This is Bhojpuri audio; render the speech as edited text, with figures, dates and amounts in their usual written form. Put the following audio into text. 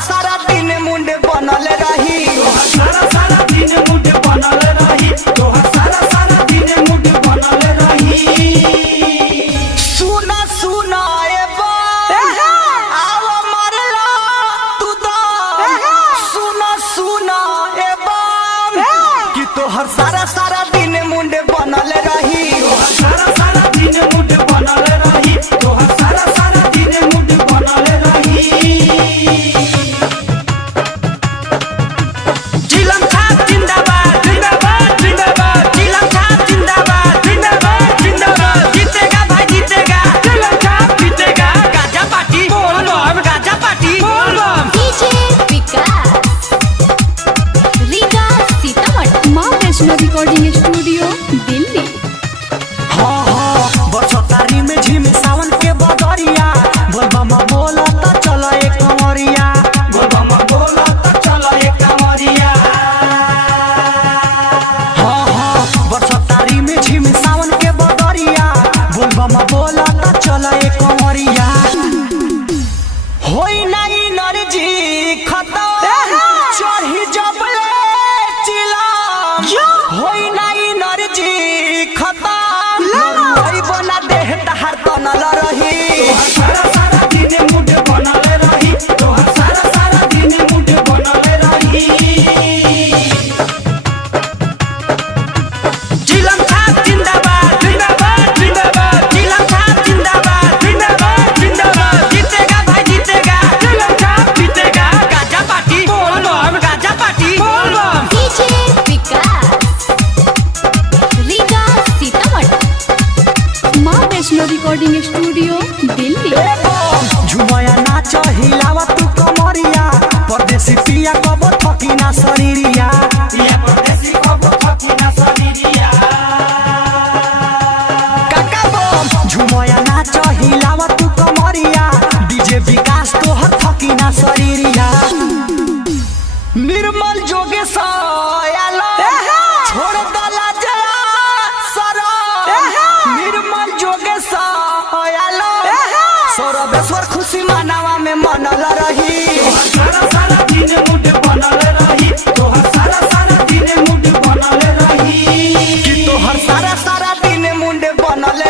सारा दिन मुंड बनल रही, सारा सारा दिन मुंड बनल रही, सारा सारा दिन मुंड बनल रही। सुना सुना ए आव मरला तू तो सुना सुना ए कि तोहर सारा सारा दिन मुंड बनल रही, सारा सारा दिन मुंड बनल रही, सारा सारा दिन मुंड बनल रही। चिलम छाप जिंदाबाद जिंदाबाद जिंदाबाद, चिलम छाप जिंदाबाद जिंदाबाद जिंदाबाद, जीतेगा भाई जीतेगा, चिलम छाप जीतेगा, गाजा पार्टी बोल बम, गाजा पार्टी बोल बम। डीजे विकास रीगा सीतामढ़ी माँ वैष्णो रिकॉर्डिंग स्टूडियो दिल्ली। हाँ हाँ बरसतारी में झिम सावन के बदरिया, बोल बम बोला तो चलो एक कंवरिया, बोल बम बोला तो चलो एक कंवरिया। हाँ हाँ बरसतारी में झिम सावन के बदरिया, बोल बम बोला तो चलो एक कंवरिया। होई नहीं नरजी खत्म चढ़ी जबले चिलम, होई नहीं नरजी खत्म लई बना देह तहार तनल रही, सारा सारा दिन मुंड बनल रही, सारा सारा दिन मुंड बनल रही। चिलम छाप जिंदाबाद जिंदाबाद जिंदाबाद, चिलम छाप जिंदाबाद जिंदाबाद जिंदाबाद, जीतेगा भाई जीतेगा, चिलम छाप जीतेगा, गाजा पार्टी बोल बम, गाजा पार्टी बोल बम। डीजे विकास रीगा सीतामढ़ी माँ वैष्णो रिकॉर्डिंग स्टूडियो दिल्ली। झुमया नाच हिलावा तू कमरिया, परदेसी पिया कबो थकी ना शरीरिया, ये परदेसी कबो थकी ना शरीरिया। काका बम झुमया नाच हिलावा तू कमरिया, डीजे विकास तोहर थकी ना शरीरिया। निर्मल जोगेश आलो छोड़ दला जया सरो, निर्मल जोगेश आलो सौरभेश्वर खुशी मनावा में मनल रही, सारा सारा दिन मुंड बनल रही, सारा सारा दिन मुंड बनल रही। कि तोहर सारा सारा दिन मुंड बनल